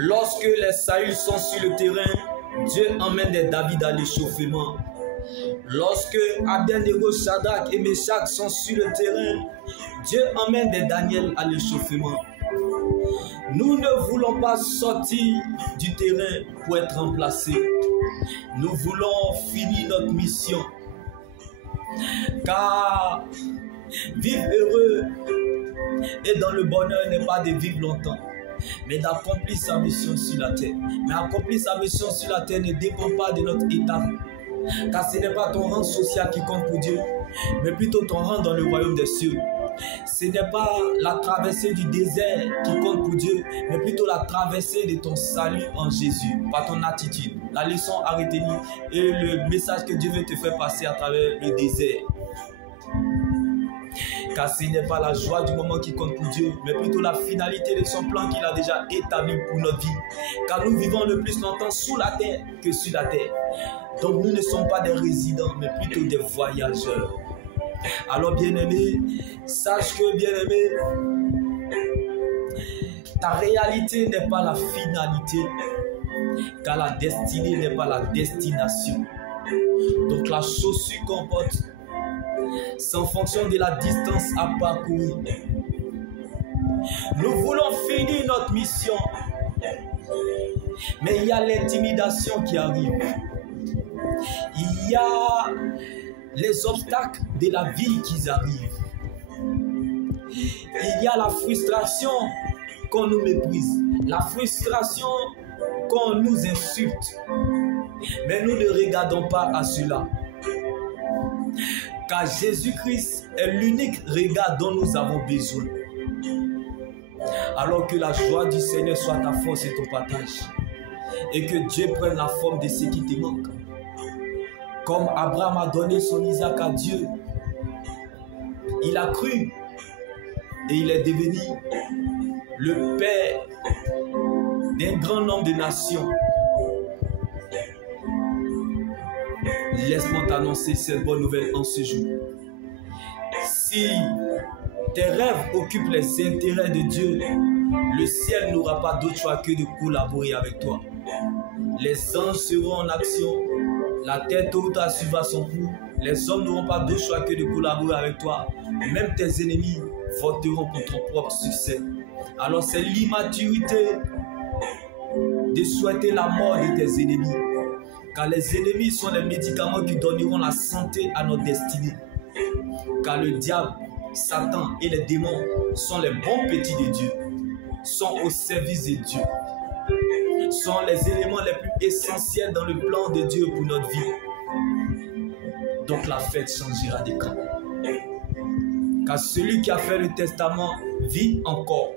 Lorsque les Saül sont sur le terrain, Dieu emmène des David à l'échauffement. Lorsque Abednego, Shadrach et Meshach sont sur le terrain, Dieu emmène des Daniel à l'échauffement. Nous ne voulons pas sortir du terrain pour être remplacés. Nous voulons finir notre mission. Car vivre heureux et dans le bonheur n'est pas de vivre longtemps, mais d'accomplir sa mission sur la terre. Mais accomplir sa mission sur la terre ne dépend pas de notre état. Car ce n'est pas ton rang social qui compte pour Dieu, mais plutôt ton rang dans le royaume des cieux. Ce n'est pas la traversée du désert qui compte pour Dieu, mais plutôt la traversée de ton salut en Jésus, par ton attitude. La leçon à retenir et le message que Dieu veut te faire passer à travers le désert. Car ce n'est pas la joie du moment qui compte pour Dieu, mais plutôt la finalité de son plan qu'il a déjà établi pour notre vie. Car nous vivons le plus longtemps sous la terre que sur la terre. Donc nous ne sommes pas des résidents, mais plutôt des voyageurs. Alors bien-aimé, sache que bien-aimé, ta réalité n'est pas la finalité, car la destinée n'est pas la destination. Donc la chaussure qu'on porte, c'est en fonction de la distance à parcourir. Nous voulons finir notre mission, mais il y a l'intimidation qui arrive. Il y a les obstacles de la vie qui arrivent. Il y a la frustration qu'on nous méprise, la frustration qu'on nous insulte. Mais nous ne regardons pas à cela. Car Jésus-Christ est l'unique regard dont nous avons besoin. Alors que la joie du Seigneur soit ta force et ton partage. Et que Dieu prenne la forme de ce qui te manque. Comme Abraham a donné son Isaac à Dieu, il a cru et il est devenu le père d'un grand nombre de nations. Laisse-moi t'annoncer cette bonne nouvelle en ce jour. Si tes rêves occupent les intérêts de Dieu, le ciel n'aura pas d'autre choix que de collaborer avec toi. Les anges seront en action. La terre tôt ou tard suivra son cours. Les hommes n'auront pas d'autre choix que de collaborer avec toi. Même tes ennemis voteront pour ton propre succès. Alors c'est l'immaturité de souhaiter la mort de tes ennemis. Car les ennemis sont les médicaments qui donneront la santé à notre destinée. Car le diable, Satan et les démons sont les bons petits de Dieu. Sont au service de Dieu. Sont les éléments les plus essentiels dans le plan de Dieu pour notre vie. Donc la fête changera de camp. Car celui qui a fait le testament vit encore.